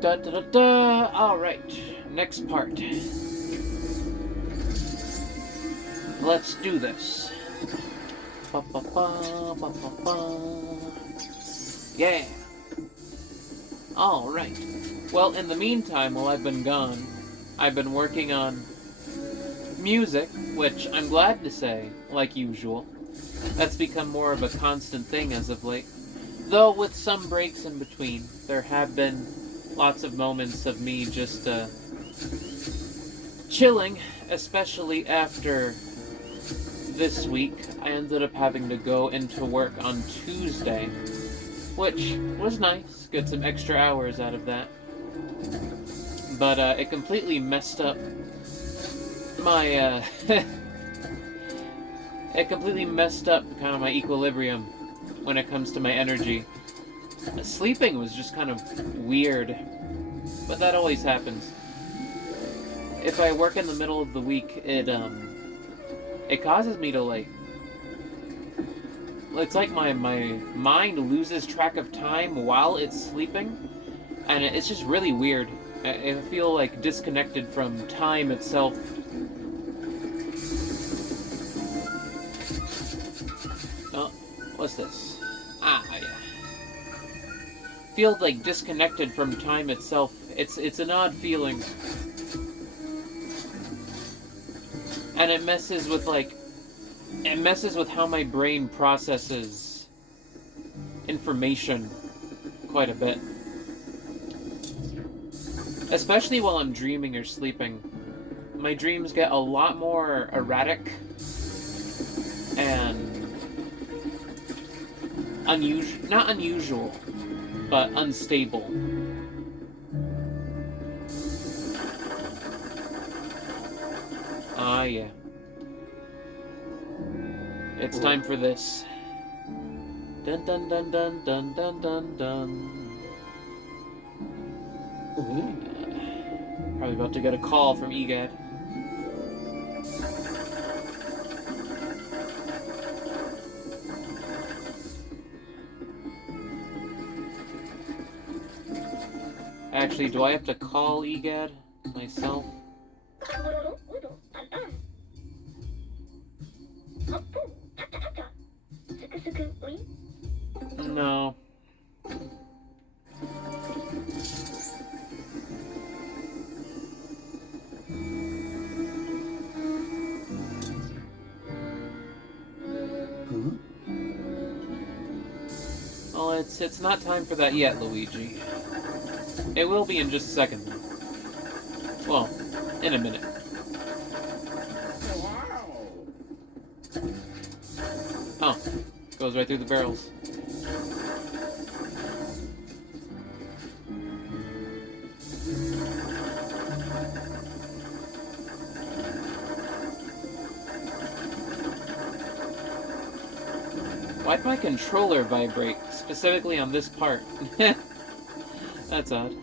Da da da da. Alright, next part. Let's do this. Ba, ba, ba, ba, ba, ba. Yeah. Alright. Well, in the meantime, while I've been gone, I've been working on music, which I'm glad to say, like usual, that's become more of a constant thing as of late. Though with some breaks in between, there have been lots of moments of me just chilling, especially after this week. I ended up having to go into work on Tuesday, which was nice, get some extra hours out of that. But it completely messed up my it completely messed up kind of my equilibrium when it comes to my energy. Sleeping was just kind of weird, but that always happens. If I work in the middle of the week, it causes me to like, it's like my mind loses track of time while it's sleeping, and it's just really weird. I feel like disconnected from time itself. Oh, what's this? Ah, yeah. Feel like disconnected from time itself. It's an odd feeling. And it messes with how my brain processes information quite a bit. Especially while I'm dreaming or sleeping. My dreams get a lot more erratic and not unusual, but unstable. Ah, yeah. It's time for this. Dun dun dun dun dun dun dun dun. Probably about to get a call from EGAD. Actually, do I have to call EGAD myself? No. Well, it's not time for that yet, Luigi. It will be in just a second. Well, in a minute. Oh, goes right through the barrels. Why'd my controller vibrate, specifically on this part? That's odd.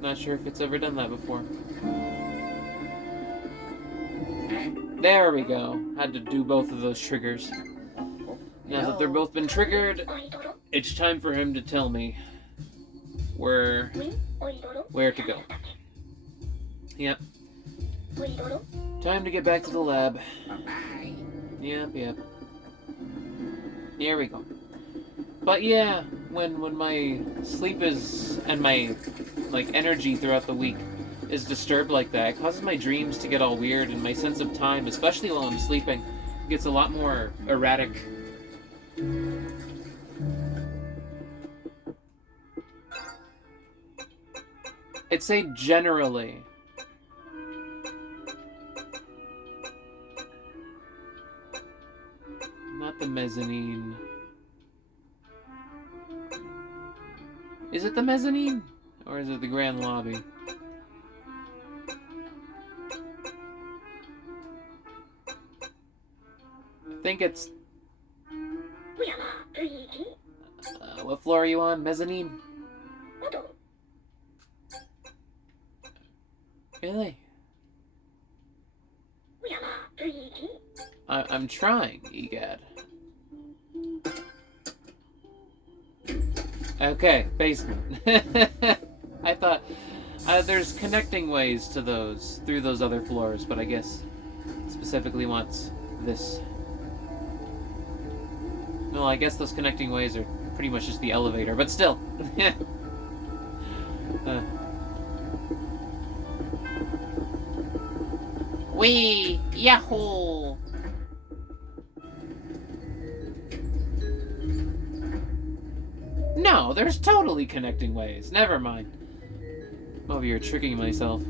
Not sure if it's ever done that before. There we go. Had to do both of those triggers. Now that they're both been triggered, it's time for him to tell me where to go. Yep. Time to get back to the lab. Yep. Here we go. But yeah, when my sleep is and my energy throughout the week is disturbed like that, it causes my dreams to get all weird, and my sense of time, especially while I'm sleeping, gets a lot more erratic. I'd say generally. Not the mezzanine. Is it the mezzanine? Or is it the grand lobby? I think it's... what floor are you on? Mezzanine? Really? I'm trying, Egad. Okay, basement. I thought there's connecting ways to those through those other floors, but I guess specifically wants this. Well, I guess those connecting ways are pretty much just the elevator, but still. Wee! Yahoo! No, there's totally connecting ways. Never mind. Oh, you're tricking myself.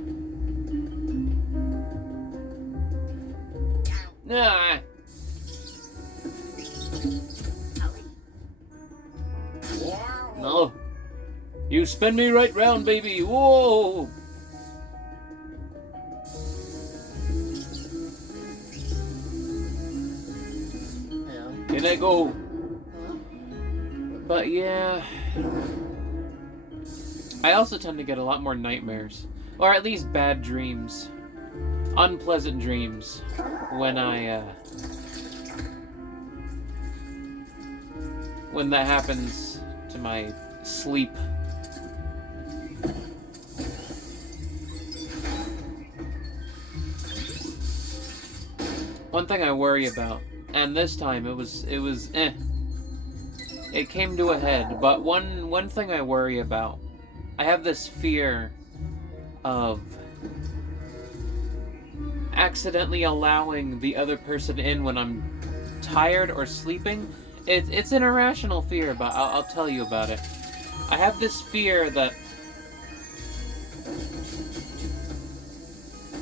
Ah. No. You spin me right round, baby. Whoa! Can I go? But yeah, I also tend to get a lot more nightmares, or at least bad dreams, unpleasant dreams, when when that happens to my sleep. One thing I worry about, and this time it was It came to a head, but one thing I worry about, I have this fear of accidentally allowing the other person in when I'm tired or sleeping. It's an irrational fear, but I'll tell you about it. I have this fear that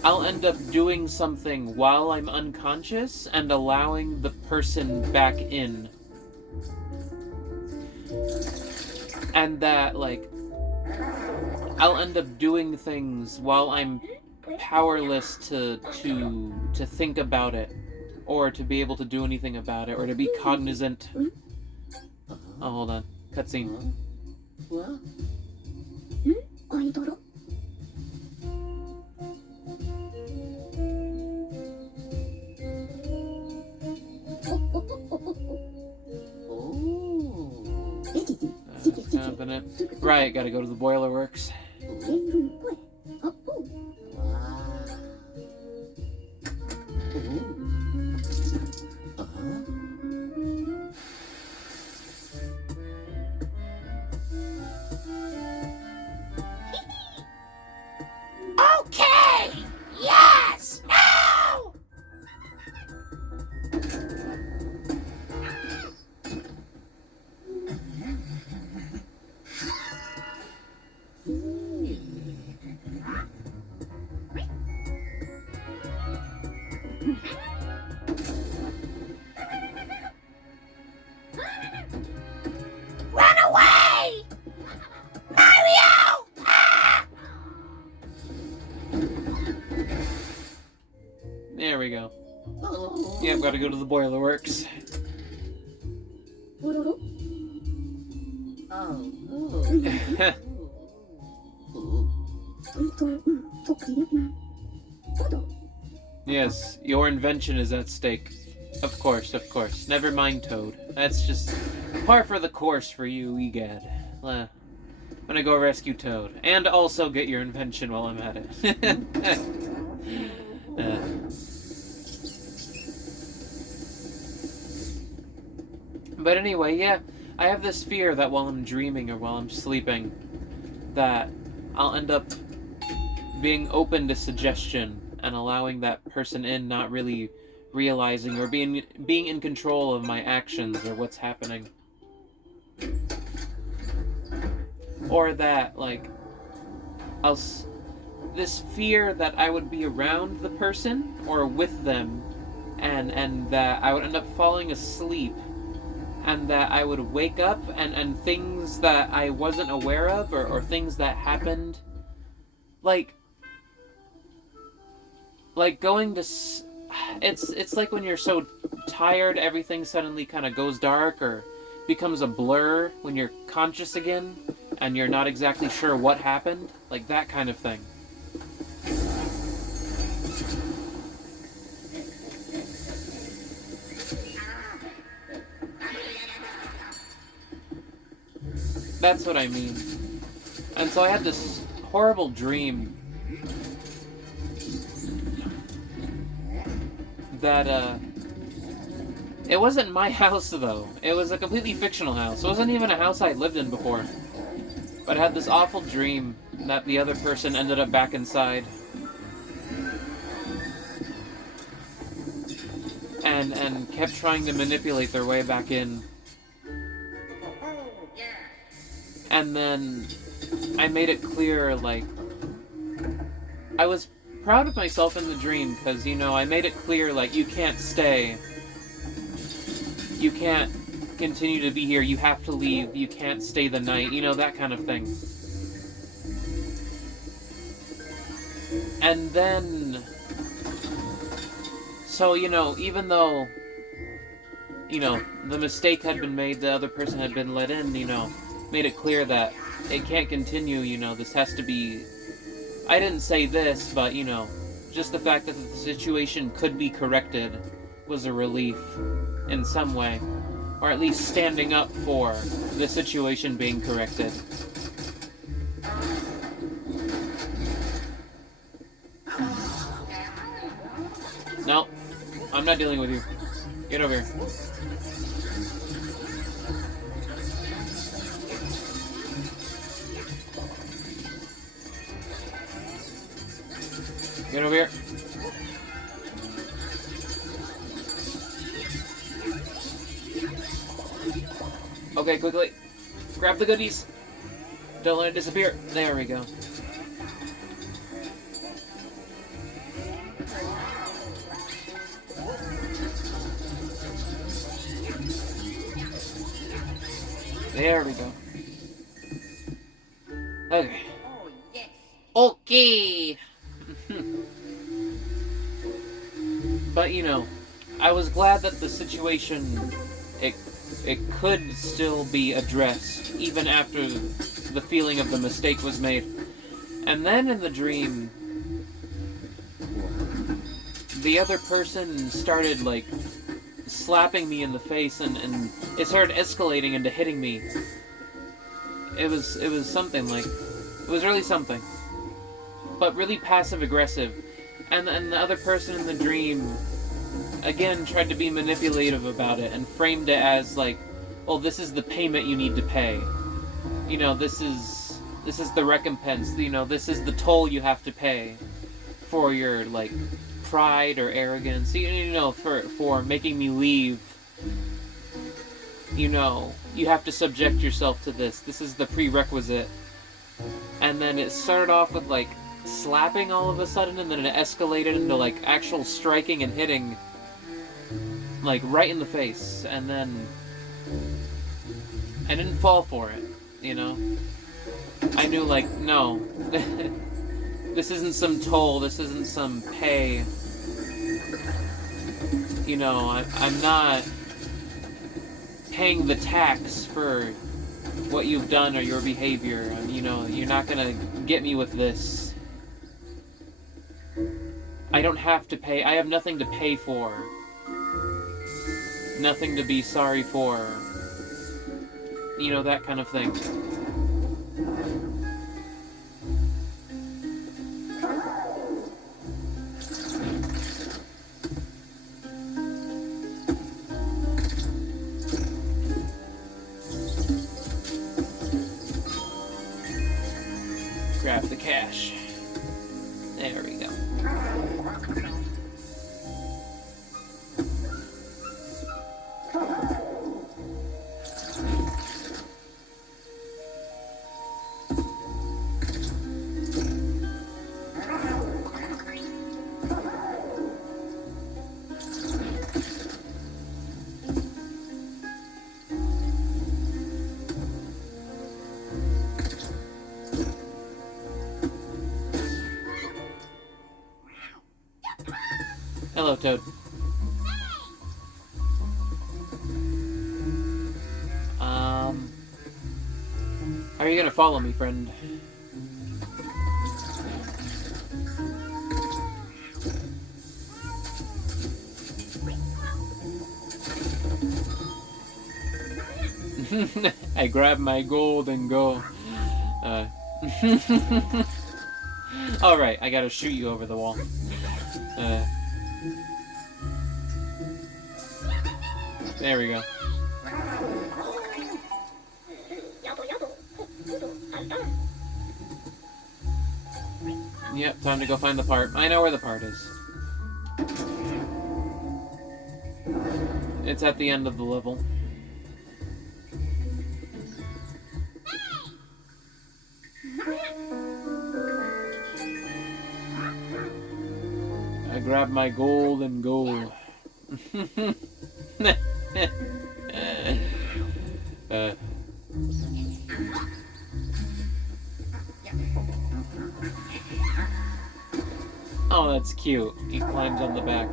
I'll end up doing something while I'm unconscious and allowing the person back in. And that, like, I'll end up doing things while I'm powerless to think about it, or to be able to do anything about it, or to be cognizant. Oh, hold on. Cutscene. Right, gotta go to the boiler works. Okay! Yes! No! Run away! Mario! Ah! There we go. Yep, gotta go to the boiler works. Yes, your invention is at stake. Of course, of course. Never mind, Toad. That's just par for the course for you, Egad. I'm gonna go rescue Toad. And also get your invention while I'm at it. But anyway, yeah. I have this fear that while I'm dreaming or while I'm sleeping, that I'll end up being open to suggestion and allowing that person in, not really realizing or being in control of my actions or what's happening. Or that, like, this fear that I would be around the person or with them, and that I would end up falling asleep, and that I would wake up and things that I wasn't aware of or things that happened, like going to it's like when you're so tired, everything suddenly kind of goes dark or becomes a blur when you're conscious again and you're not exactly sure what happened, like that kind of thing. That's what I mean. And so I had this horrible dream that, it wasn't my house, though. It was a completely fictional house. It wasn't even a house I'd lived in before. But I had this awful dream that the other person ended up back inside. And kept trying to manipulate their way back in. And then I made it clear, like, I was proud of myself in the dream because, you know, I made it clear, like, you can't stay. You can't continue to be here. You have to leave. You can't stay the night. You know, that kind of thing. And then... So, you know, even though, you know, the mistake had been made, the other person had been let in, you know, made it clear that it can't continue, you know, this has to be... I didn't say this, but, you know, just the fact that the situation could be corrected was a relief in some way. Or at least standing up for the situation being corrected. No, I'm not dealing with you. Get over here. Get over here. Okay, quickly. Grab the goodies. Don't let it disappear. There we go. There we go. Okay. Okay! But, you know, I was glad that the situation, it could still be addressed, even after the feeling of the mistake was made. And then in the dream, the other person started, like, slapping me in the face, and it started escalating into hitting me. It was something, like, it was really something. But really passive-aggressive. And the other person in the dream, again, tried to be manipulative about it and framed it as, like, well, this is the payment you need to pay. You know, this is the recompense. You know, this is the toll you have to pay for your, like, pride or arrogance. You know, for making me leave. You know, you have to subject yourself to this. This is the prerequisite. And then it started off with, like, slapping all of a sudden, and then it escalated into, like, actual striking and hitting, like, right in the face. And then I didn't fall for it, you know? I knew, like, no. This isn't some toll, this isn't some pay. You know, I'm not paying the tax for what you've done or your behavior. You know, you're not gonna get me with this. I don't have to pay. I have nothing to pay for. Nothing to be sorry for. You know, that kind of thing. Grab the cash. There we go. Hello, Toad. Are you gonna follow me, friend? I grab my gold and go. Alright, I gotta shoot you over the wall. There we go. Yep, time to go find the part. I know where the part is. It's at the end of the level. I grab my gold and go. Oh, that's cute. He climbs on the back.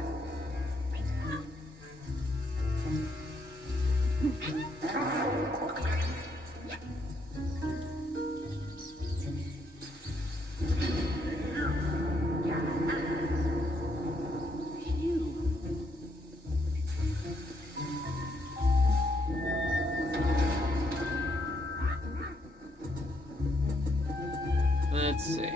Let's see.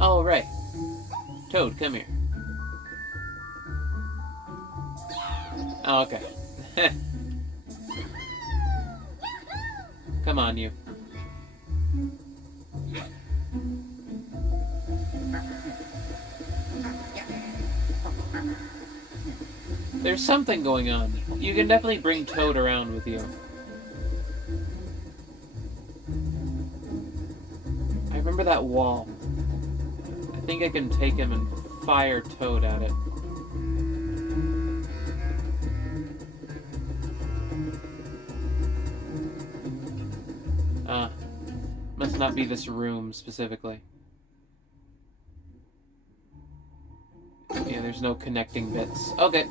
Oh, right. Toad, come here. Oh, okay. Come on, you. There's something going on. You can definitely bring Toad around with you. I remember that wall. I think I can take him and fire Toad at it. Must not be this room specifically. Yeah, there's no connecting bits. Okay,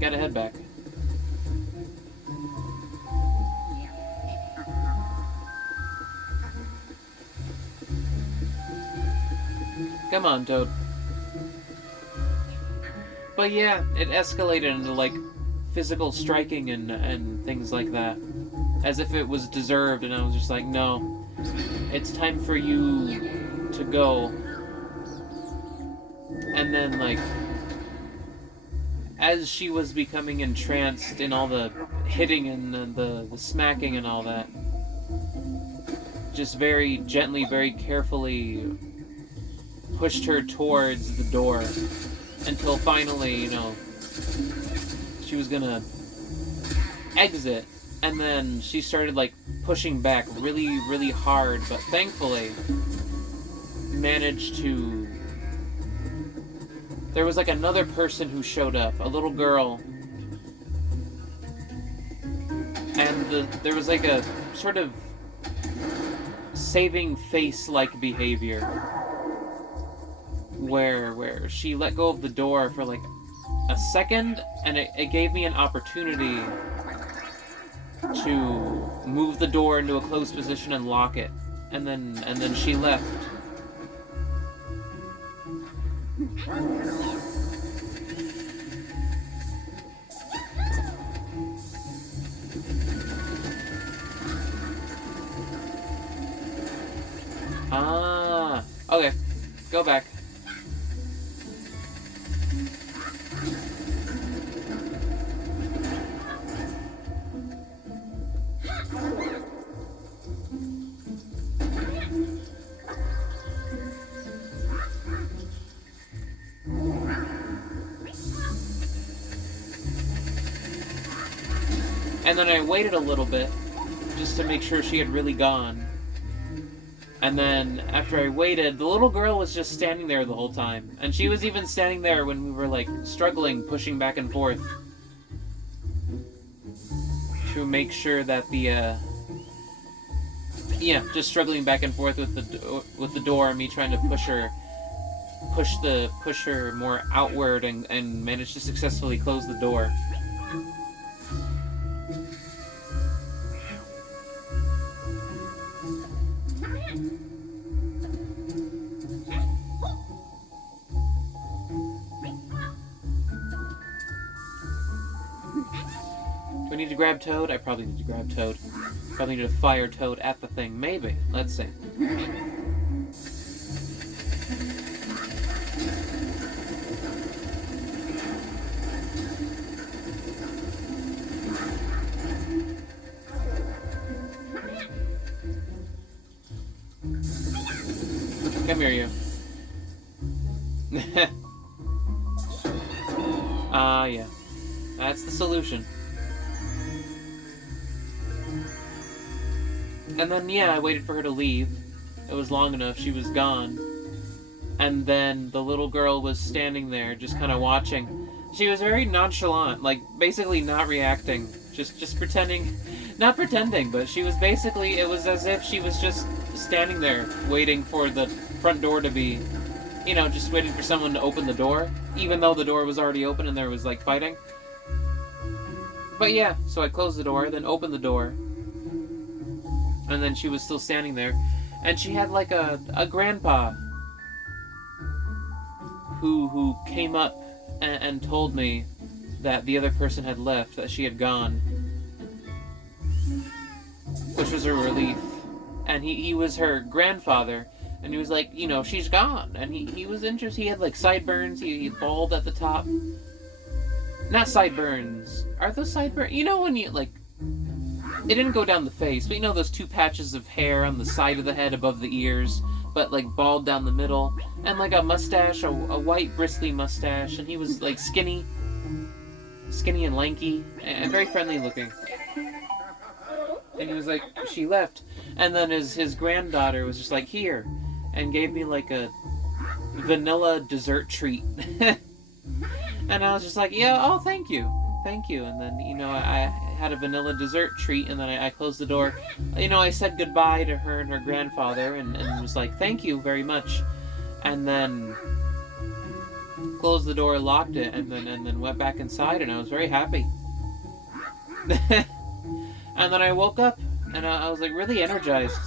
gotta head back. Come on, Toad. But yeah, it escalated into, like, physical striking and things like that. As if it was deserved, and I was just like, no. It's time for you to go. And then, like, as she was becoming entranced in all the hitting and the smacking and all that, just very gently, very carefully pushed her towards the door until finally, you know, she was gonna exit, and then she started, like, pushing back really, really hard, but thankfully managed to... There was, like, another person who showed up, a little girl, and there was, like, a sort of saving face-like behavior where she let go of the door for, like, a second, and it gave me an opportunity to move the door into a closed position and lock it, and then she left. Ah, okay, go back. And then I waited a little bit, just to make sure she had really gone. And then, after I waited, the little girl was just standing there the whole time. And she was even standing there when we were, like, struggling, pushing back and forth. To make sure that the, yeah, just struggling back and forth with the door, and me trying to push her more outward and manage to successfully close the door. need to grab Toad? I probably need to grab Toad. Probably need to fire Toad at the thing. Maybe. Let's see. Come here, you. Yeah. That's the solution. And then, yeah, I waited for her to leave. It was long enough. She was gone. And then the little girl was standing there, just kind of watching. She was very nonchalant, like, basically not reacting. Just pretending. Not pretending, but she was basically... It was as if she was just standing there, waiting for the front door to be... You know, just waiting for someone to open the door, even though the door was already open and there was, like, fighting. But yeah, so I closed the door, then opened the door, and then she was still standing there, and she had, like, a grandpa who came up and told me that the other person had left, that she had gone, which was a relief. And he was her grandfather. And he was like, you know, she's gone. And he was interested. He had, like, sideburns. He bald at the top. Not sideburns. Are those sideburns? You know when you, like... It didn't go down the face, but you know those two patches of hair on the side of the head above the ears, but, like, bald down the middle? And, like, a mustache, a white, bristly mustache. And he was, like, skinny. Skinny and lanky. And very friendly looking. And he was like, she left. And then his granddaughter was just like, here. And gave me, like, a vanilla dessert treat. And I was just like, yeah, oh, thank you. Thank you. And then, you know, I had a vanilla dessert treat, and then I closed the door. You know, I said goodbye to her and her grandfather, and was like, thank you very much. And then closed the door, locked it, and then went back inside, and I was very happy. And then I woke up, and I was, like, really energized.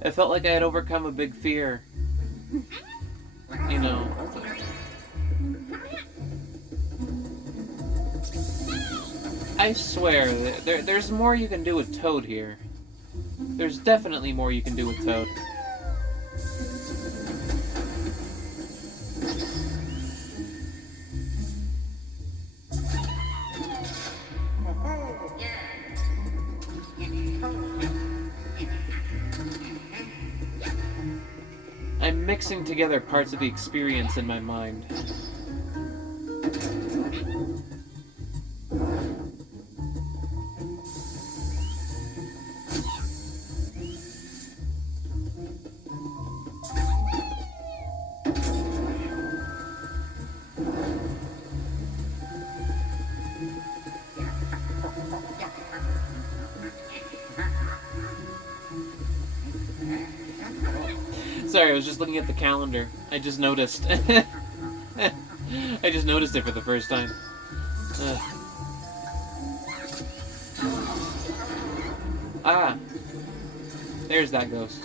It felt like I had overcome a big fear. You know. I swear, there's more you can do with Toad here. There's definitely more you can do with Toad. I'm mixing together parts of the experience in my mind. Sorry, I was just looking at the calendar. I just noticed. I just noticed it for the first time. Ah. There's that ghost.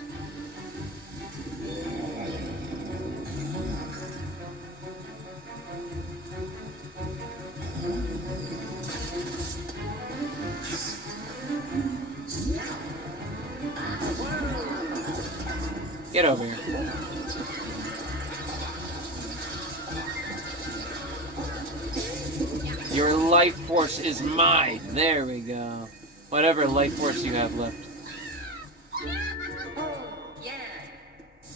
Get over here. Your life force is mine. There we go. Whatever life force you have left.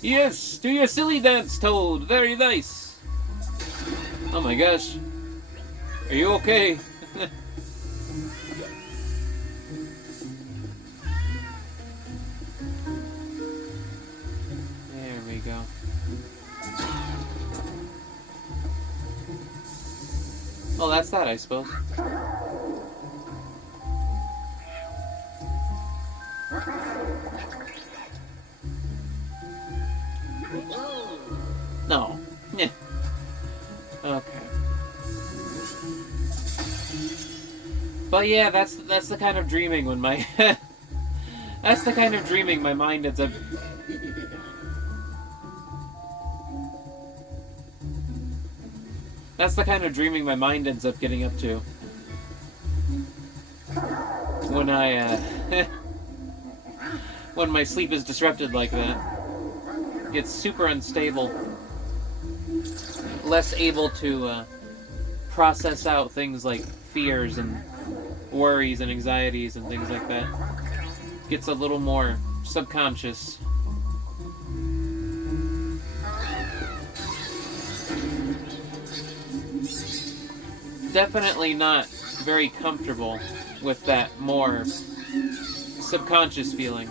Yes, do your silly dance, Toad. Very nice. Oh my gosh. Are you okay? There we go. Well, that's that, I suppose. No. Yeah. Okay. But yeah, that's the kind of dreaming when my that's the kind of dreaming my mind ends up. That's the kind of dreaming my mind ends up getting up to. when I, when my sleep is disrupted like that. Gets super unstable. Less able to, process out things like fears and worries and anxieties and things like that. Gets a little more subconscious. Definitely not very comfortable with that more subconscious feeling.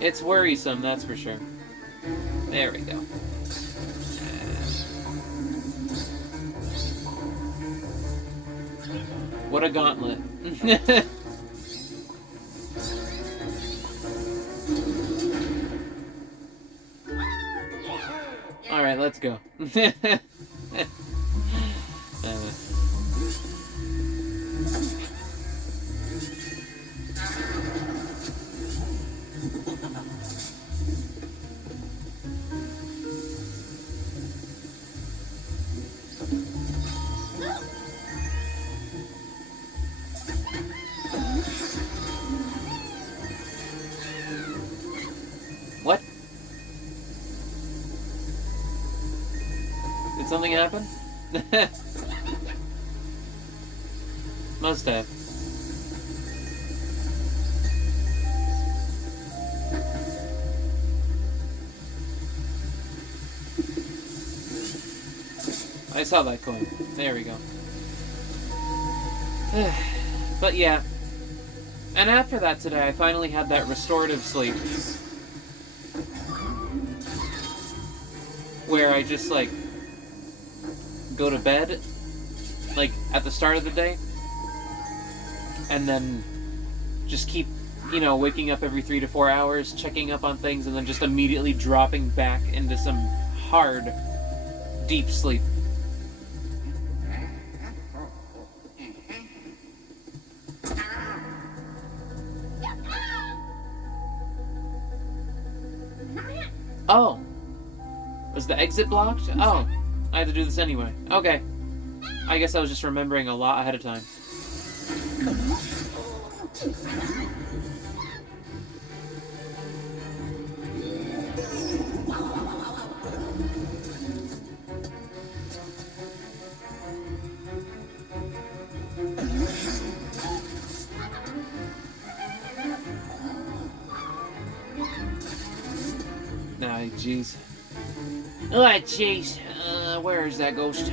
It's worrisome, that's for sure. There we go. What a gauntlet. Alright, let's go. What? Did something happen? Must have. I saw that coin. There we go. But yeah. And after that today, I finally had that restorative sleep. Where I just, like, go to bed, like, at the start of the day. And then just keep, you know, waking up every 3 to 4 hours, checking up on things, and then just immediately dropping back into some hard, deep sleep. Oh. Was the exit blocked? Oh. I had to do this anyway. Okay. I guess I was just remembering a lot ahead of time. Nah, jeez. Oh, jeez. Where is that ghost?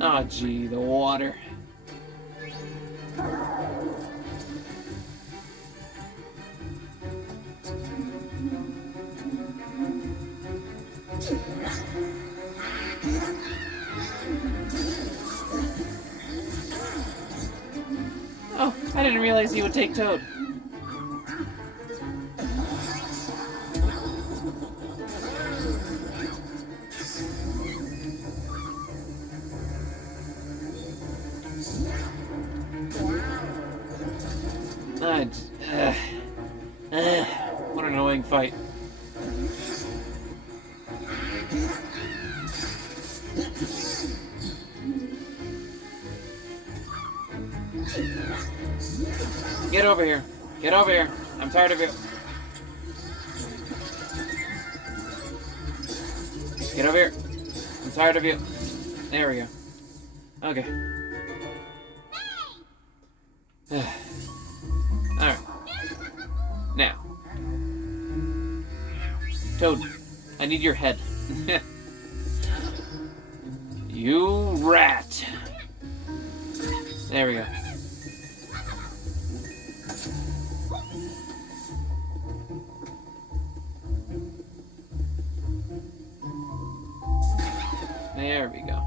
Oh, gee, the water. Oh, I didn't realize he would take Toad. What an annoying fight. Get over here. Get over here. I'm tired of you. Get over here. I'm tired of you. There we go. Okay. Alright. Now. Toad, I need your head. You rat. There we go. There we go.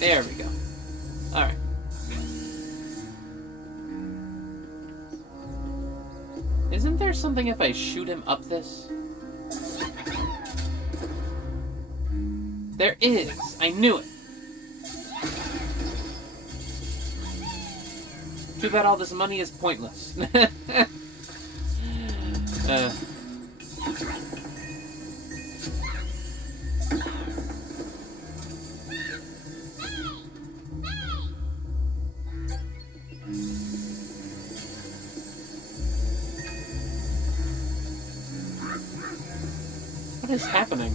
There we go. Alright. Isn't there something if I shoot him up this? There is! I knew it! Too bad all this money is pointless. What is happening?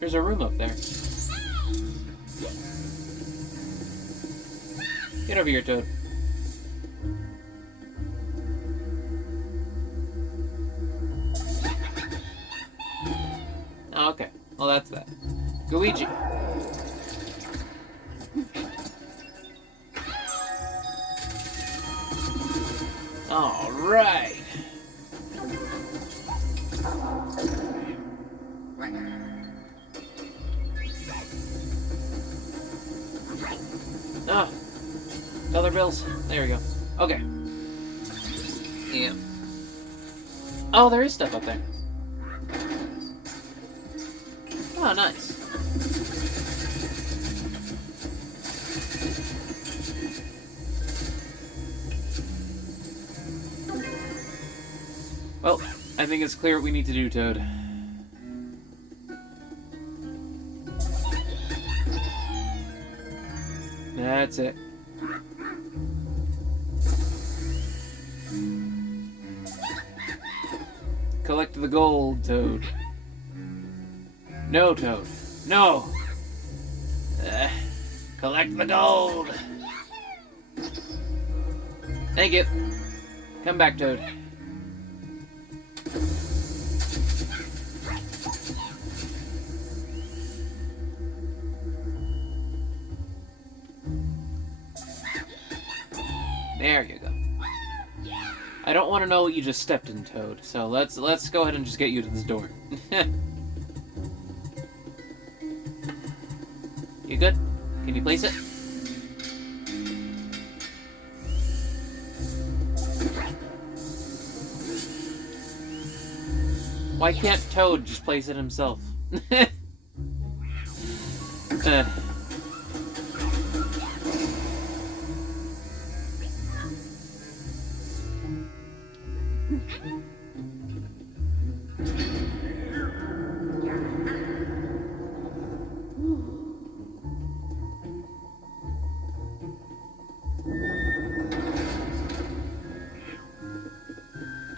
There's a room up there. Get over here, Toad. Oh, okay. Well, that's that. Luigi. All right. Oh, dollar bills. There we go. Okay. Yeah. Oh, there is stuff up there. Oh, nice. Well, I think it's clear what we need to do, Toad. That's it. Collect the gold, Toad. No, Toad. No! Collect the gold! Thank you. Come back, Toad. There you go. I don't want to know what you just stepped in, Toad, so let's go ahead and just get you to this door. You good? Can you place it? Why can't Toad just place it himself?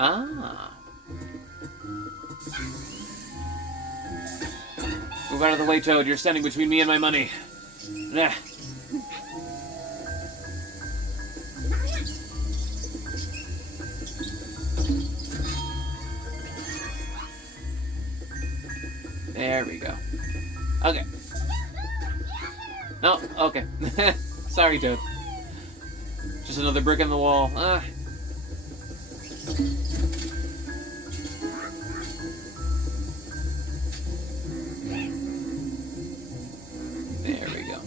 Ah. Move out of the way, Toad. You're standing between me and my money. Nah. There we go. Okay. No, okay. Sorry, Toad. Just another brick in the wall. Ah. There we go.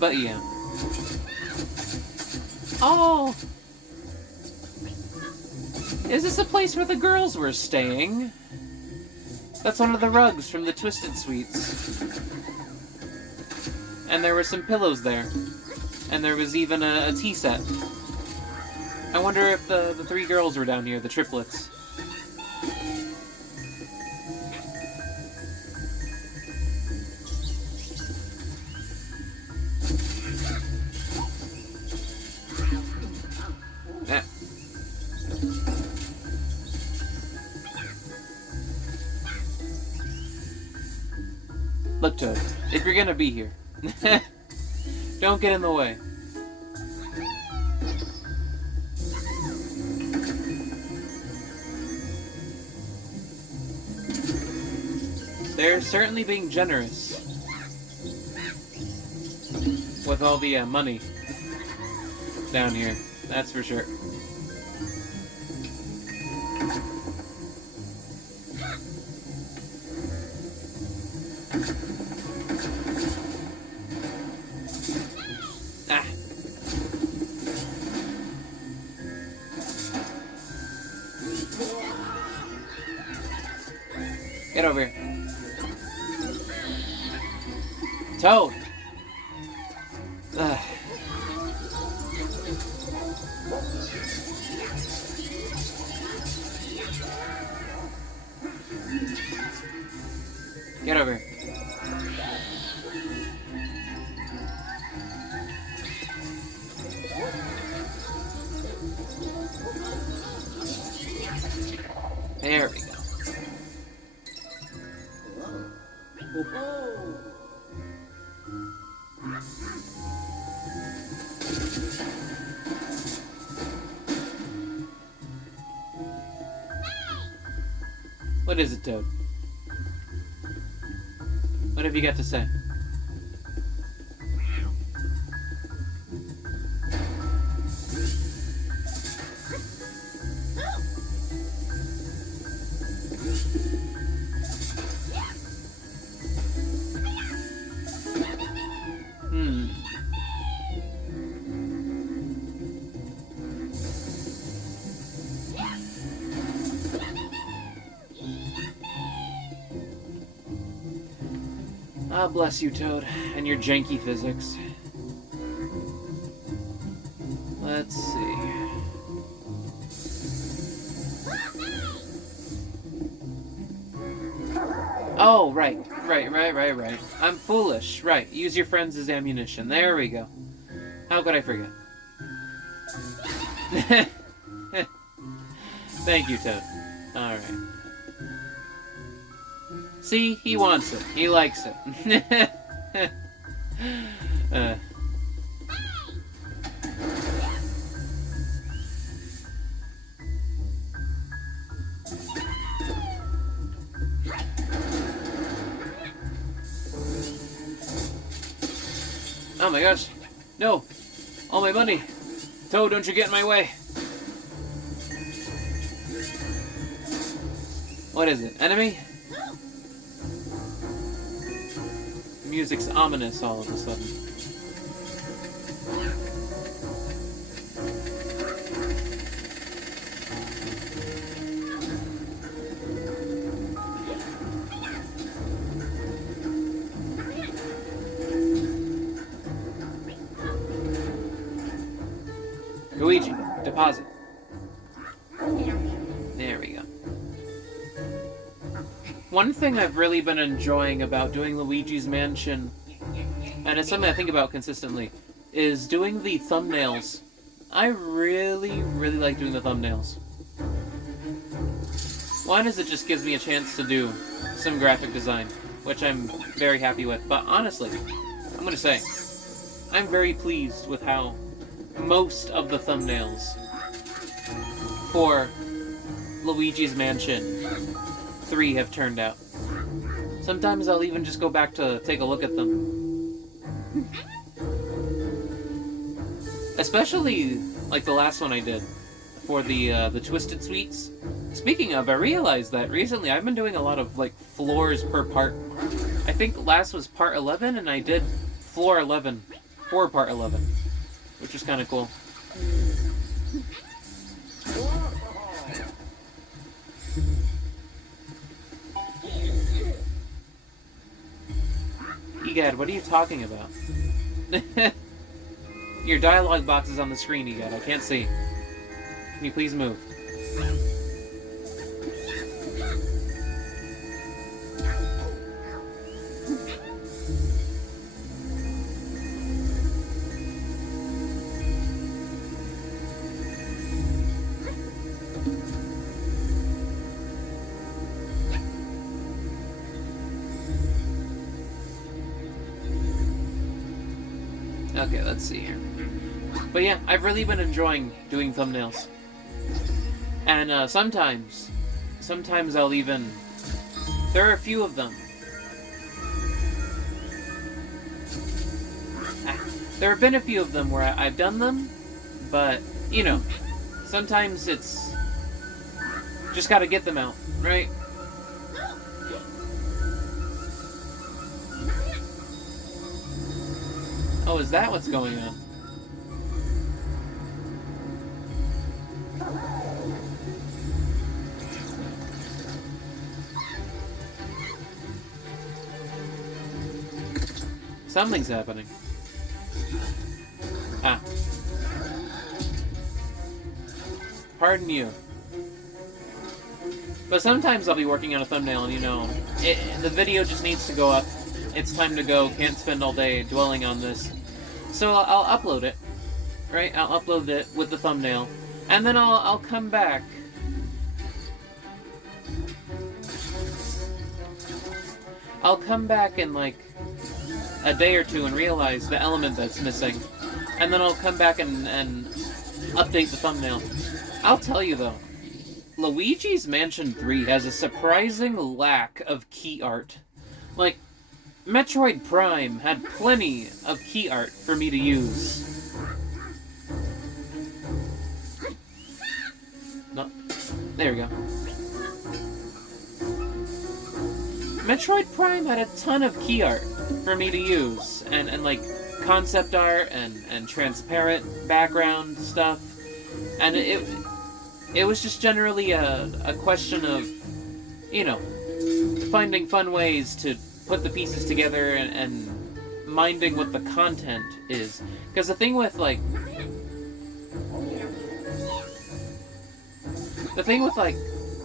But yeah. Oh! Is this a place where the girls were staying? That's one of the rugs from the Twisted Suites. And there were some pillows there. And there was even a tea set. I wonder if the three girls were down here, the triplets. You're gonna be here. Don't get in the way. They're certainly being generous with all the money down here. That's for sure. Ah. Get over here. Toad! Ugh. Get over here. There we go. What is it, Toad? What have you got to say? Ah, bless you, Toad, and your janky physics. Let's see. Oh, right. I'm foolish. Right, use your friends as ammunition. There we go. How could I forget? Thank you, Toad. Alright. See, he wants it. He likes it. Oh my gosh. No. All my money. Toad, don't you get in my way. What is it? Enemy? The music's ominous all of a sudden. Luigi, deposit. There we go. One thing I've really been enjoying about doing Luigi's Mansion, and it's something I think about consistently, is doing the thumbnails. I really like doing the thumbnails. One is it just gives me a chance to do some graphic design, which I'm very happy with. But honestly, I'm gonna say, I'm very pleased with how most of the thumbnails for Luigi's Mansion 3 have turned out. Sometimes I'll even just go back to take a look at them. Especially like the last one I did for the Twisted Sweets. Speaking of, I realized that recently I've been doing a lot of like floors per part. I think last was part 11 and I did floor 11 for part 11, which is kind of cool. Egad, what are you talking about? Your dialogue box is on the screen, Egad. I can't see. Can you please move? Okay, let's see here. But yeah, I've really been enjoying doing thumbnails. And sometimes I'll even... There are a few of them. There have been a few of them where I've done them, but, you know, sometimes it's... Just gotta get them out, right? Oh, is that what's going on? Something's happening. Ah. Pardon you. But sometimes I'll be working on a thumbnail and, you know, the video just needs to go up. It's time to go. Can't spend all day dwelling on this. So I'll upload it. Right? I'll upload it with the thumbnail. And then I'll come back. I'll come back in, like, a day or two and realize the element that's missing. And then I'll come back and update the thumbnail. I'll tell you, though. Luigi's Mansion 3 has a surprising lack of key art. Like, Metroid Prime had plenty of key art for me to use. No. There we go. Metroid Prime had a ton of key art for me to use, and like, concept art, and transparent background stuff, and it was just generally a question of, you know, finding fun ways to put the pieces together and minding what the content is. Because the thing with, like,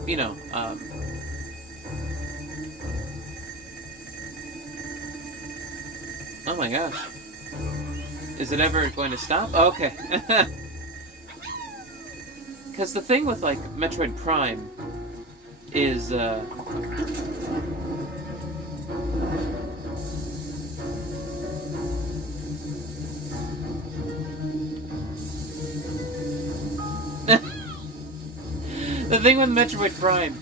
you know, oh my gosh. Is it ever going to stop? Oh, okay. Because the thing with, like, Metroid Prime is, the thing with Metroid Prime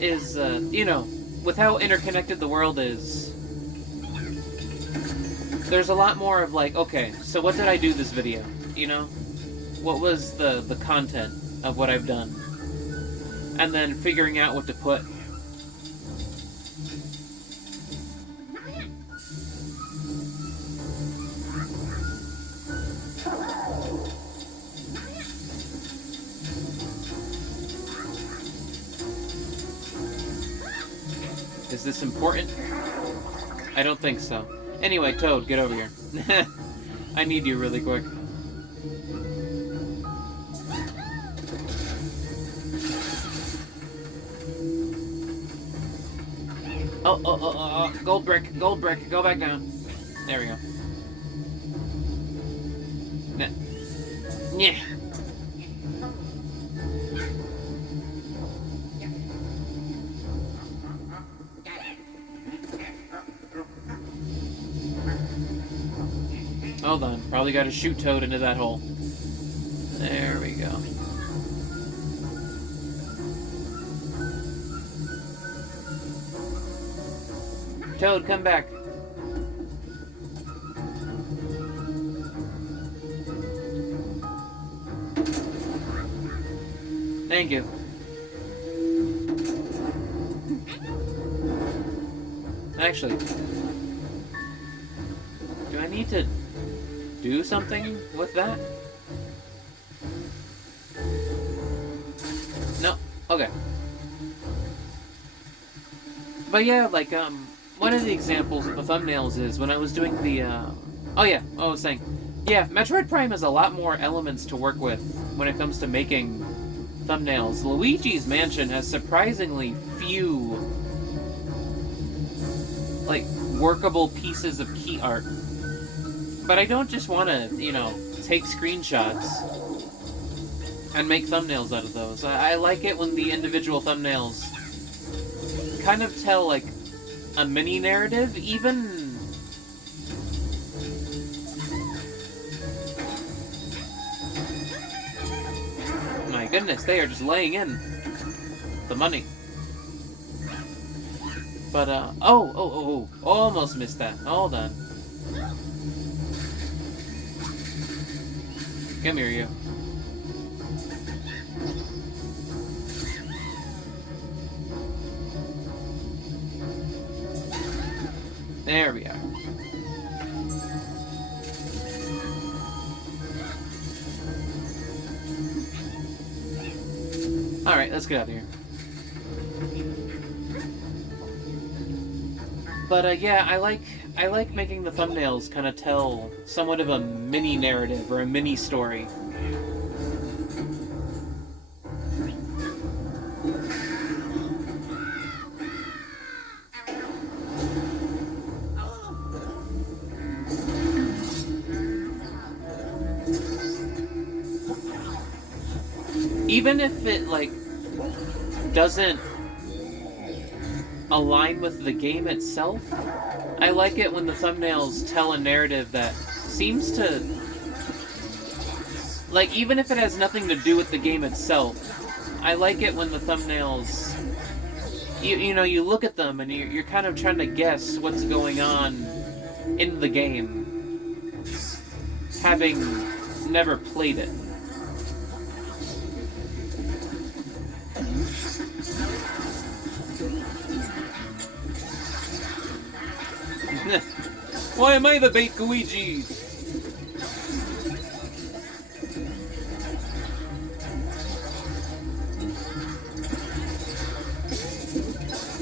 is, you know, with how interconnected the world is, there's a lot more of, like, okay, so what did I do this video, you know? What was the content of what I've done? And then figuring out what to put. Is this important? I don't think so. Anyway, Toad, get over here. I need you really quick. Oh, gold brick, go back down. There we go. Yeah. Hold on, probably gotta shoot Toad into that hole. There we go. Toad, come back. Thank you. Actually, do I need to do something with that? No? Okay. But yeah, like, one of the examples of the thumbnails is when I was doing the, oh yeah, I was saying, yeah, Metroid Prime has a lot more elements to work with when it comes to making thumbnails. Luigi's Mansion has surprisingly few, like, workable pieces of key art. But I don't just want to, you know, take screenshots and make thumbnails out of those. I like it when the individual thumbnails kind of tell, like, a mini narrative, even goodness, they are just laying in the money. But, almost missed that. Hold on. Come here, you. There we are. Alright, let's get out of here. But, yeah, I like making the thumbnails kind of tell somewhat of a mini narrative or a mini story. Even if it, like, doesn't align with the game itself, I like it when the thumbnails tell a narrative that seems to... Like, even if it has nothing to do with the game itself, I like it when the thumbnails... You know, you look at them and you're kind of trying to guess what's going on in the game, having never played it. Why am I the bait, Luigi?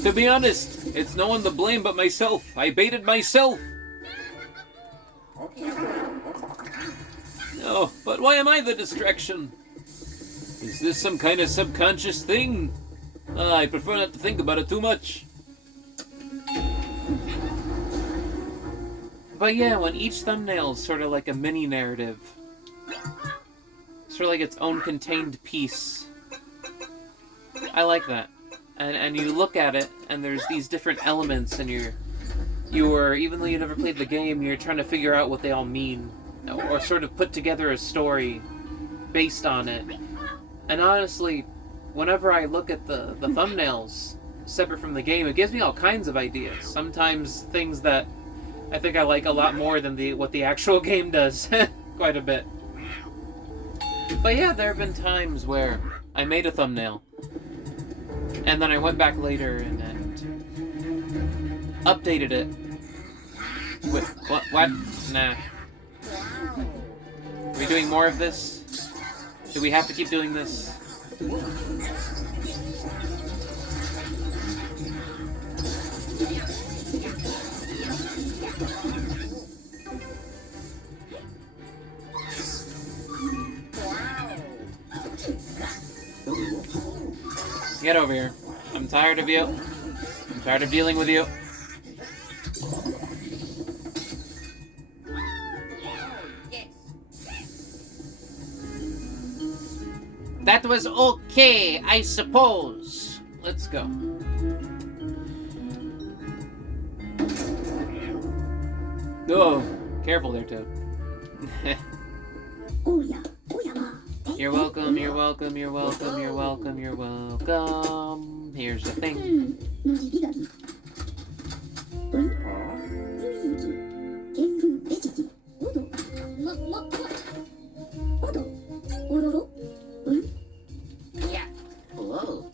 To be honest, it's no one to blame but myself. I baited myself. Oh, but why am I the distraction? Is this some kind of subconscious thing? I prefer not to think about it too much. But yeah, when each thumbnail's sort of like a mini narrative, sort of like its own contained piece, I like that. And you look at it, and there's these different elements, and you're even though you never played the game, you're trying to figure out what they all mean, or sort of put together a story based on it. And honestly, whenever I look at the thumbnails separate from the game, it gives me all kinds of ideas. Sometimes things that I think I like a lot more than what the actual game does. Quite a bit. But yeah, there have been times where I made a thumbnail, and then I went back later and updated it with... What? Nah. Are we doing more of this? Do we have to keep doing this? Get over here. I'm tired of you. I'm tired of dealing with you. That was okay, I suppose. Let's go. Oh, careful there, Toad. You're welcome, you're welcome, you're welcome, you're welcome, you're welcome. Here's the thing. Yeah. Whoa.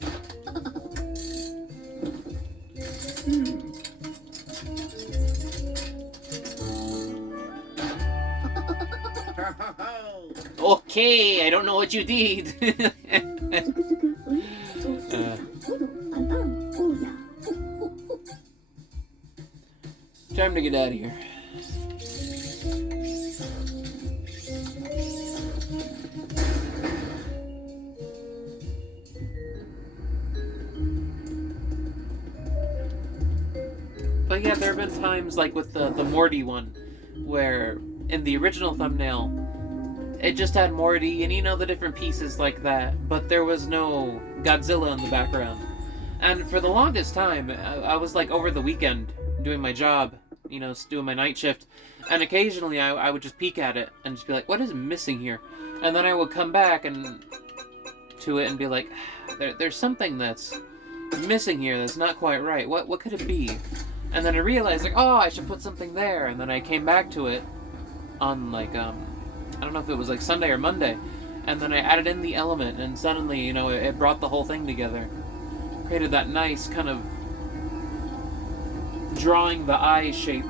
Okay, I don't know what you did. Time to get out of here. But yeah, there have been times like with the Morty one, where in the original thumbnail, it just had Morty and, you know, the different pieces like that, but there was no Godzilla in the background. And for the longest time, I was like over the weekend doing my job, you know, doing my night shift, and occasionally I would just peek at it and just be like, what is missing here? And then I would come back and to it and be like, there's something that's missing here that's not quite right. What could it be? And then I realized, like, oh, I should put something there. And then I came back to it on, like, I don't know if it was, like, Sunday or Monday. And then I added in the element, and suddenly, you know, it brought the whole thing together. Created that nice kind of drawing the eye shape.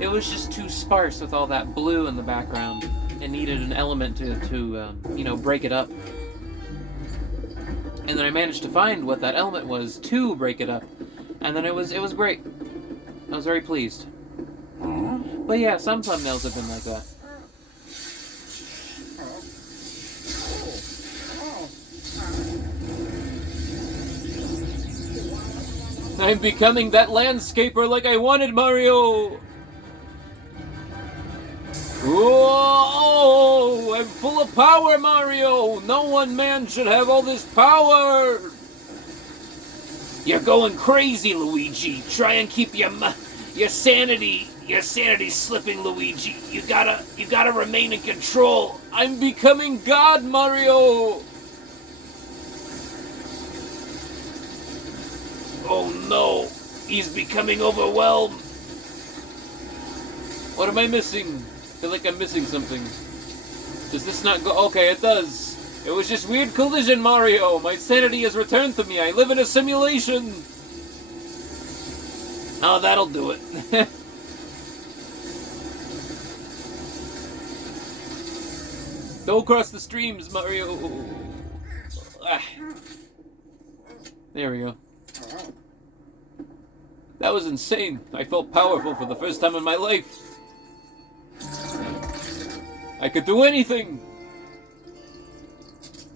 It was just too sparse with all that blue in the background. It needed an element to you know, break it up. And then I managed to find what that element was to break it up. And then it was great. I was very pleased. But yeah, some thumbnails have been like that. I'm becoming that landscaper like I wanted, Mario! Whoa! I'm full of power, Mario! No one man should have all this power! You're going crazy, Luigi. Try and keep your sanity slipping, Luigi. You gotta remain in control. I'm becoming God, Mario! Oh no, he's becoming overwhelmed. What am I missing? I feel like I'm missing something. Does this not go? Okay, it does. It was just weird collision, Mario. My sanity has returned to me. I live in a simulation. Oh, that'll do it. Don't cross the streams, Mario. Ah. There we go. That was insane. I felt powerful for the first time in my life. I could do anything.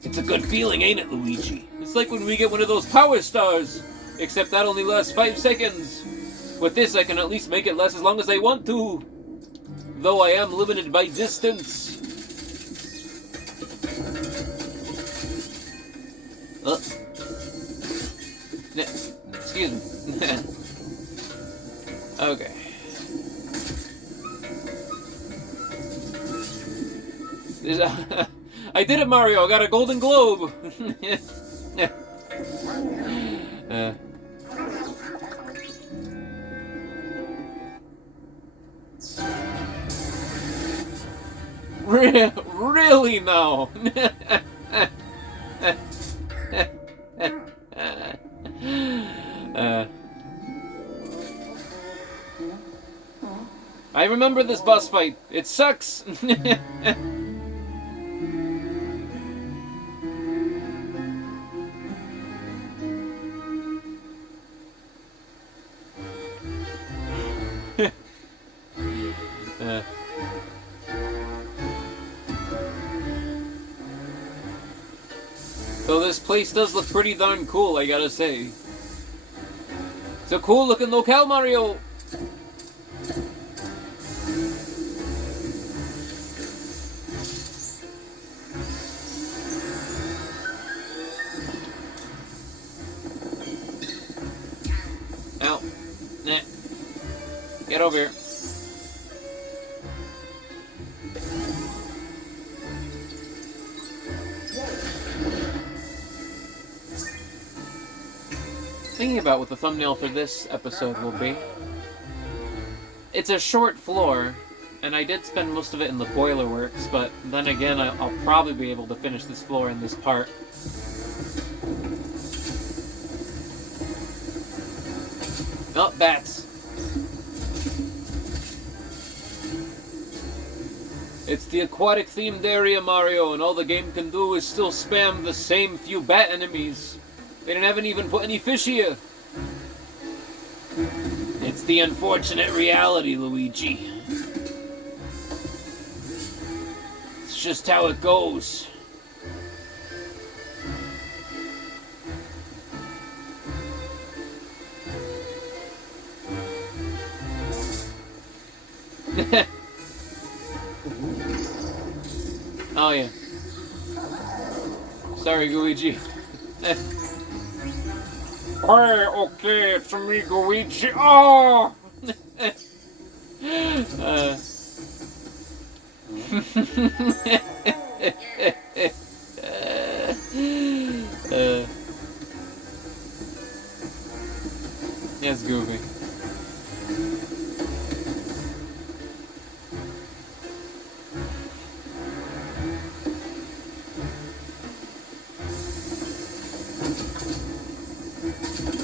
It's a good feeling, ain't it, Luigi? It's like when we get one of those power stars. Except that only lasts 5 seconds. With this, I can at least make it last as long as I want to. Though I am limited by distance. Excuse me. Okay. I did it, Mario! I got a Golden Globe! Really now? I remember this boss fight. It sucks. So this place does look pretty darn cool, I gotta say. It's a cool looking locale, Mario! Ow. Nah. Get over here. Thinking about what the thumbnail for this episode will be. It's a short floor, and I did spend most of it in the boiler works, but then again, I'll probably be able to finish this floor in this part. Oh, bats. It's the aquatic-themed area, Mario, and all the game can do is still spam the same few bat enemies. They haven't even put any fish here. It's the unfortunate reality, Luigi. It's just how it goes. Oh yeah. Sorry, Luigi. Hey, okay, it's me, Luigi. Oh! Yes, Goofy.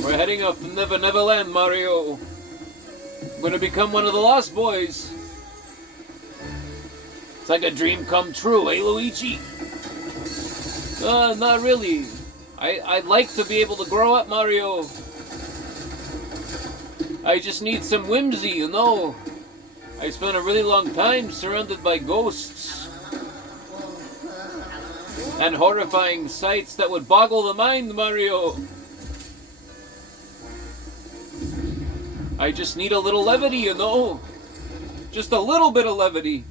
We're heading off to Never Never Land, Mario. I'm gonna become one of the Lost Boys. It's like a dream come true, eh, Luigi? Not really. I'd like to be able to grow up, Mario. I just need some whimsy, you know. I spent a really long time surrounded by ghosts and horrifying sights that would boggle the mind, Mario. I just need a little levity, you know. Just a little bit of levity.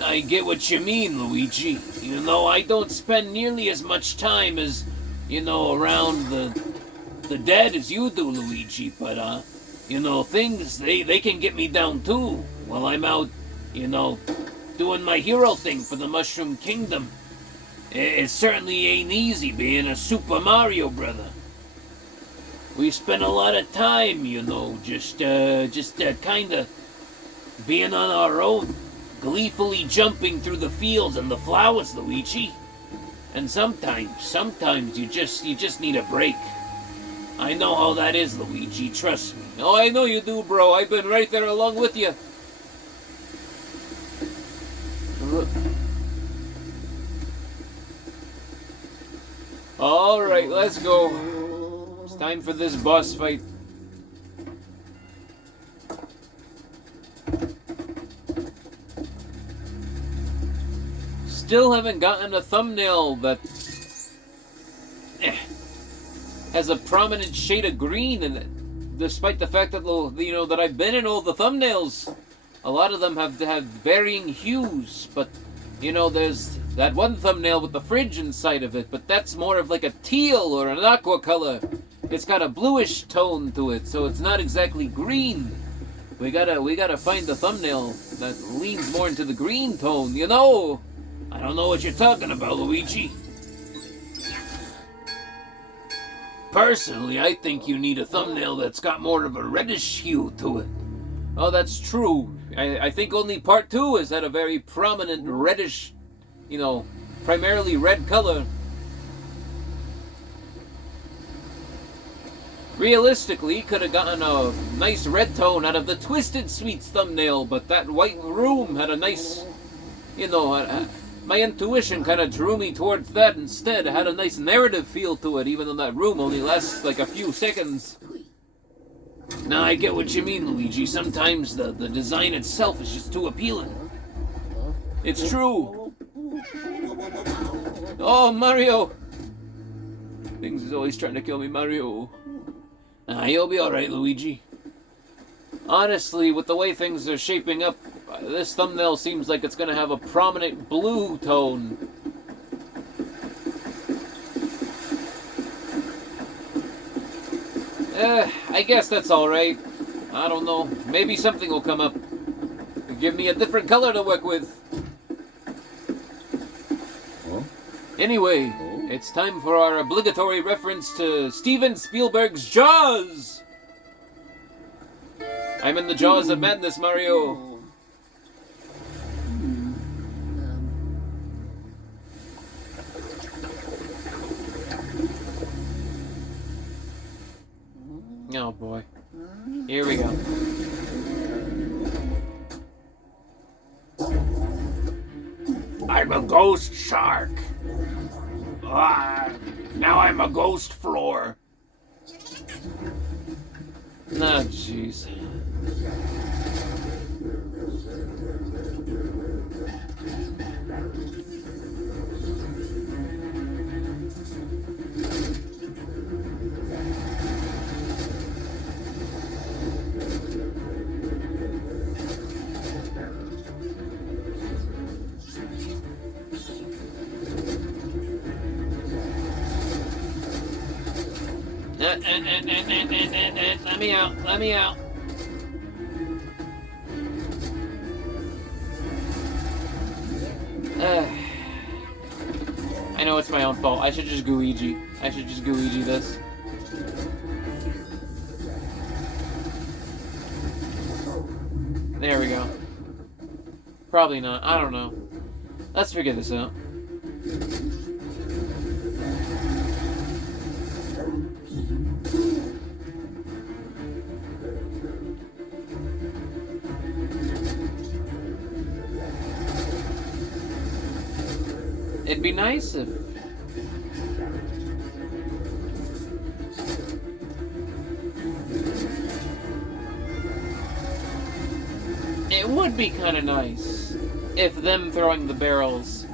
I get what you mean, Luigi. You know, I don't spend nearly as much time as, you know, around the dead as you do, Luigi. But, you know, things, they can get me down too while I'm out, you know, doing my hero thing for the Mushroom Kingdom. It certainly ain't easy being a Super Mario brother. We spend a lot of time, you know, just kind of being on our own, gleefully jumping through the fields and the flowers, Luigi. And sometimes you just need a break. I know how that is, Luigi, trust me. Oh, I know you do, bro. I've been right there along with you. All right, let's go. It's time for this boss fight. Still haven't gotten a thumbnail that has a prominent shade of green in it, despite the fact that, you know, that I've been in all the thumbnails. A lot of them have had varying hues, but, you know, there's that one thumbnail with the fridge inside of it, but that's more of like a teal or an aqua color. It's got a bluish tone to it, so it's not exactly green. We gotta find the thumbnail that leans more into the green tone, you know? I don't know what you're talking about, Luigi. Personally, I think you need a thumbnail that's got more of a reddish hue to it. Oh, that's true. I think only part 2 has had a very prominent reddish, you know, primarily red color. Realistically, could have gotten a nice red tone out of the Twisted Sweets thumbnail, but that white room had a nice, you know, my intuition kind of drew me towards that instead. It had a nice narrative feel to it, even though that room only lasts like a few seconds. Now, I get what you mean, Luigi. Sometimes the design itself is just too appealing. It's true. Oh, Mario! Things is always trying to kill me, Mario. You'll be alright, Luigi. Honestly, with the way things are shaping up, this thumbnail seems like it's gonna have a prominent blue tone. I guess that's alright. I don't know. Maybe something will come up. Give me a different color to work with. Huh? Anyway, it's time for our obligatory reference to Steven Spielberg's Jaws! I'm in the jaws of madness, Mario. Oh boy. Here we go. I'm a ghost shark. Now I'm a ghost floor. Ah, jeez. Let me out, let me out. know it's my own fault. I should just Luigi. I should just Luigi this. There we go. Probably not. I don't know. Let's figure this out. It'd be nice if... It would be kind of nice if them throwing the barrels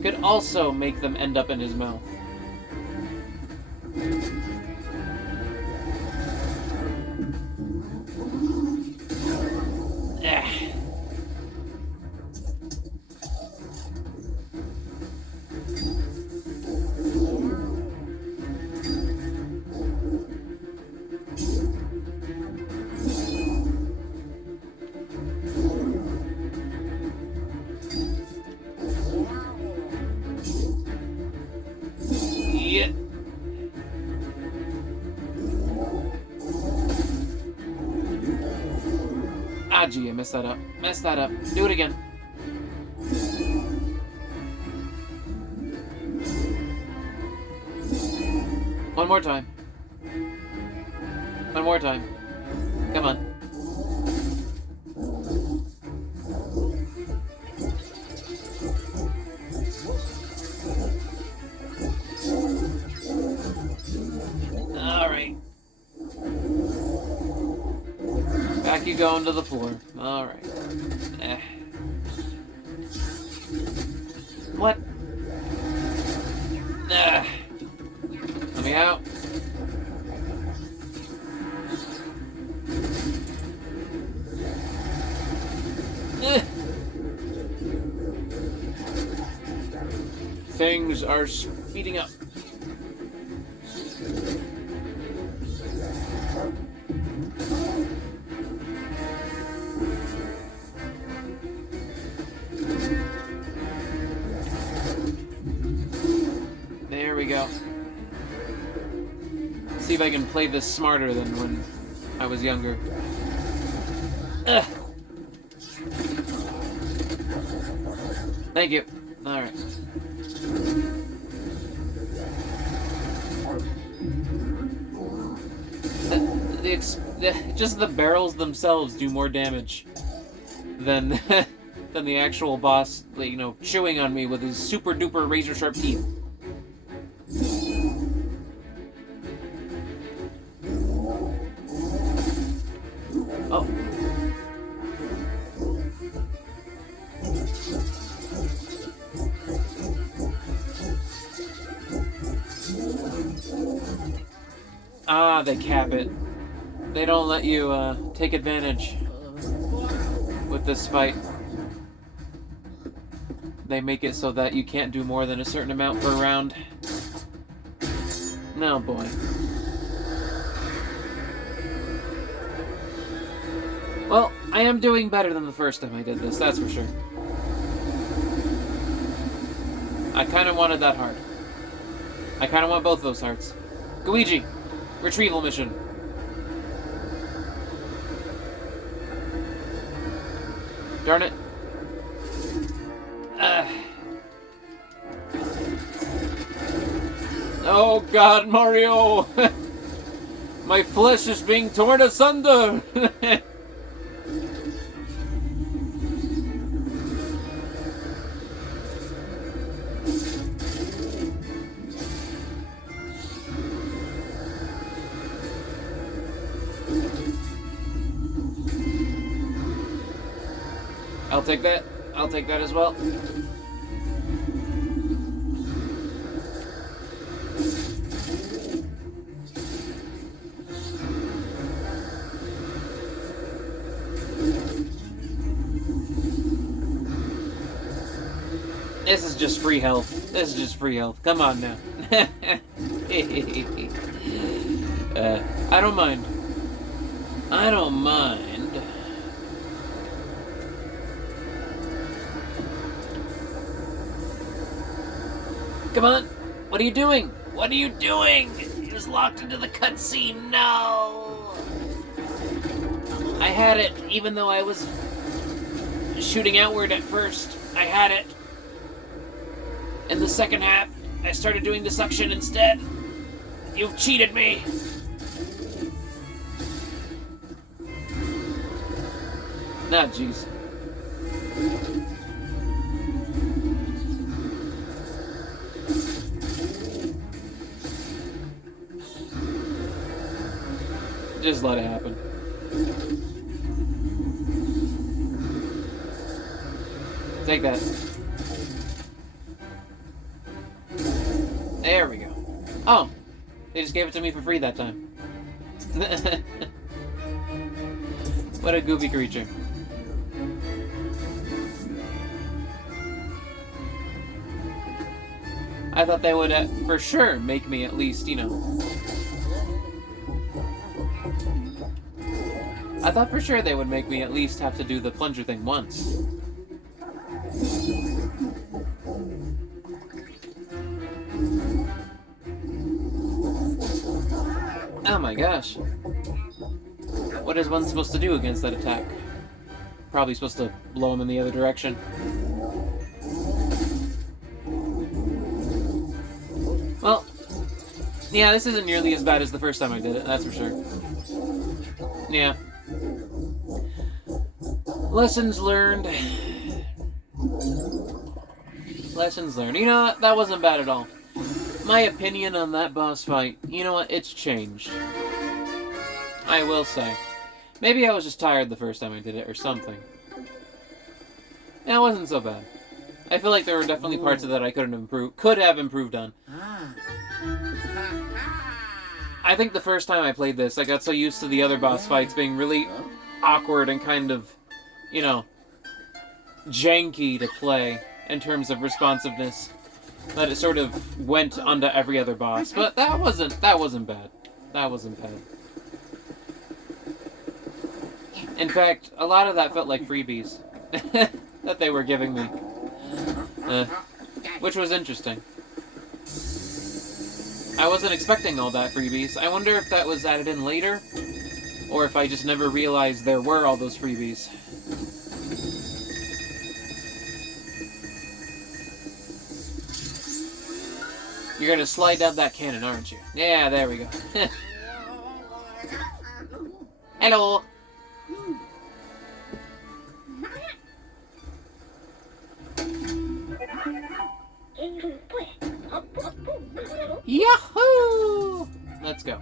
could also make them end up in his mouth. Ah, gee, I messed that up. Messed that up. Do it again. One more time. One more time. Come on. Alright. Back you go into the floor. Alright. What? Let me out. Things are speeding up. There we go. See if I can play this smarter than when I was younger. Ugh. Thank you. Alright. Just the barrels themselves do more damage than than the actual boss, you know, chewing on me with his super duper razor sharp teeth. Oh. Ah, they cap it. They don't let you take advantage with this fight. They make it so that you can't do more than a certain amount per round. No, boy. Well, I am doing better than the first time I did this, that's for sure. I kind of wanted that heart. I kind of want both those hearts. Luigi, retrieval mission. Darn it. Oh God, Mario! My flesh is being torn asunder! I'll take that. I'll take that as well. This is just free health. This is just free health. Come on now. I don't mind. I don't mind. Come on! What are you doing? What are you doing? He was locked into the cutscene. No! I had it, even though I was shooting outward at first. I had it. In the second half, I started doing the suction instead. You've cheated me. Nah, jeez. Just let it happen. Take that. There we go. Oh, they just gave it to me for free that time. What a goofy creature. I thought they would for sure make me at least, you know. I thought for sure they would make me at least have to do the plunger thing once. Oh my gosh. What is one supposed to do against that attack? Probably supposed to blow him in the other direction. Well, yeah, this isn't nearly as bad as the first time I did it, that's for sure. Yeah. Lessons learned. Lessons learned. You know what? That wasn't bad at all. My opinion on that boss fight, you know what? It's changed. I will say. Maybe I was just tired the first time I did it or something. Yeah, it wasn't so bad. I feel like there were definitely parts of that I could have improved on. I think the first time I played this, I got so used to the other boss fights being really awkward and kind of, you know, janky to play in terms of responsiveness, that it sort of went onto every other boss. But that wasn't bad. That wasn't bad. In fact, a lot of that felt like freebies that they were giving me, which was interesting. I wasn't expecting all that freebies. I wonder if that was added in later, or if I just never realized there were all those freebies. You're gonna slide down that cannon, aren't you? Yeah, there we go. Hello! Yahoo! Let's go.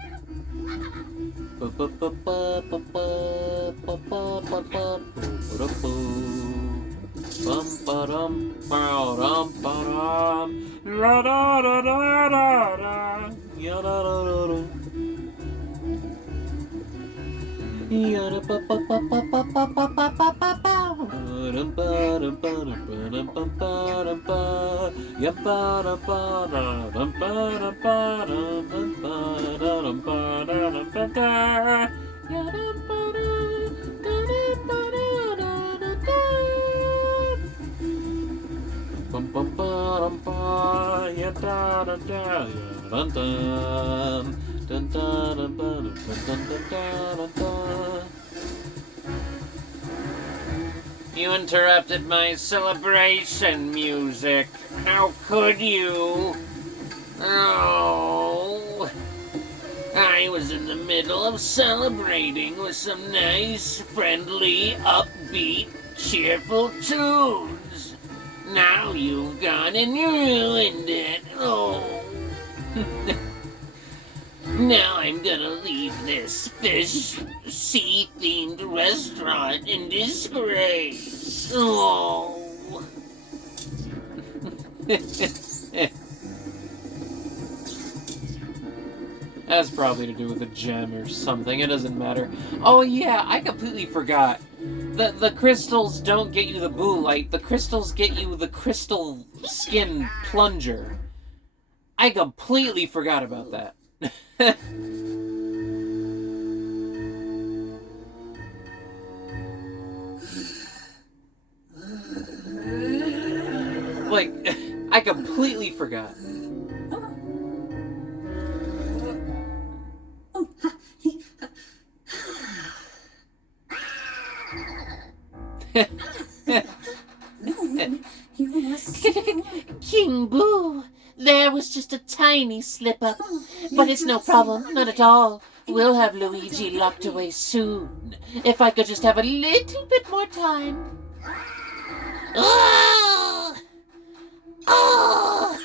You interrupted my celebration music. How could you? Oh, I was in the middle of celebrating with some nice, friendly, upbeat, cheerful tunes. Now you've gone and ruined it. Oh. Now I'm gonna leave this fish sea-themed restaurant in disgrace. Oh. That's probably to do with a gem or something. It doesn't matter. Oh yeah, I completely forgot. The crystals don't get you the blue light. The crystals get you the crystal skin plunger. I completely forgot about that. Like, I completely forgot. King Boo, there was just a tiny slip up, but it's no problem, not at all. We'll have Luigi locked away soon. If I could just have a little bit more time. Oh! Oh!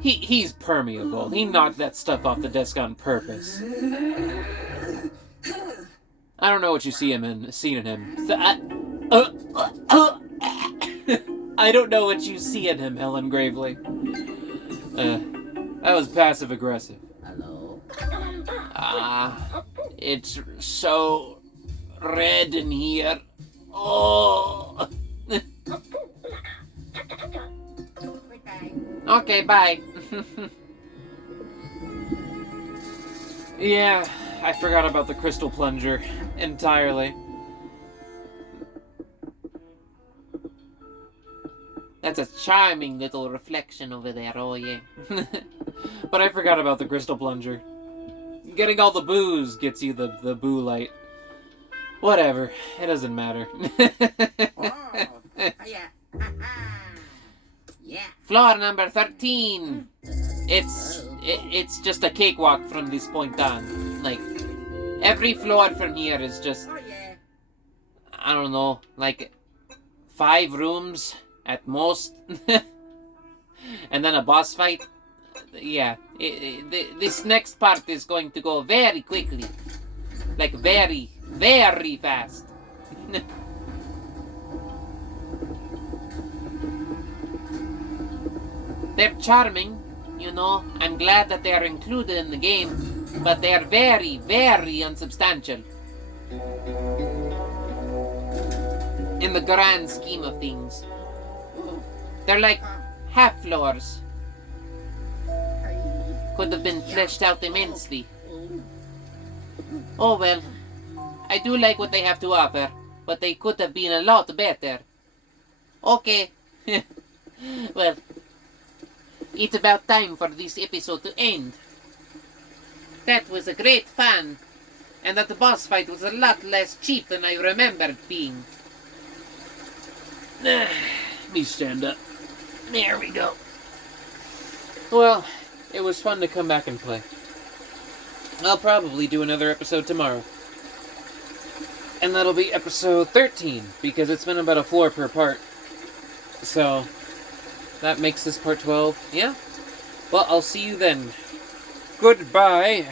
He's permeable. He knocked that stuff off the desk on purpose. I don't know what you seen in him. I don't know what you see in him, Helen Gravely. That was passive aggressive. Hello? It's so red in here. Oh. Okay, bye. Yeah, I forgot about the crystal plunger entirely. That's a charming little reflection over there, oh yeah. But I forgot about the crystal plunger. Getting all the booze gets you the boo light. Whatever, it doesn't matter. Yeah. Yeah. Floor number 13. It's just a cakewalk from this point on. Like, every floor from here is just, Oh, yeah. I don't know, like 5 rooms at most. And then a boss fight. Yeah, this next part is going to go very quickly. Like, very, very fast. They're charming, you know. I'm glad that they are included in the game, but they are very, very unsubstantial. In the grand scheme of things. They're like half floors. Could have been fleshed out immensely. Oh well. I do like what they have to offer, but they could have been a lot better. Okay. Well, it's about time for this episode to end. That was a great fun, and that boss fight was a lot less cheap than I remembered being. Me stand up. There we go. Well, it was fun to come back and play. I'll probably do another episode tomorrow. And that'll be episode 13, because it's been about a floor per part. So, that makes this part 12. Yeah? Well, I'll see you then. Goodbye.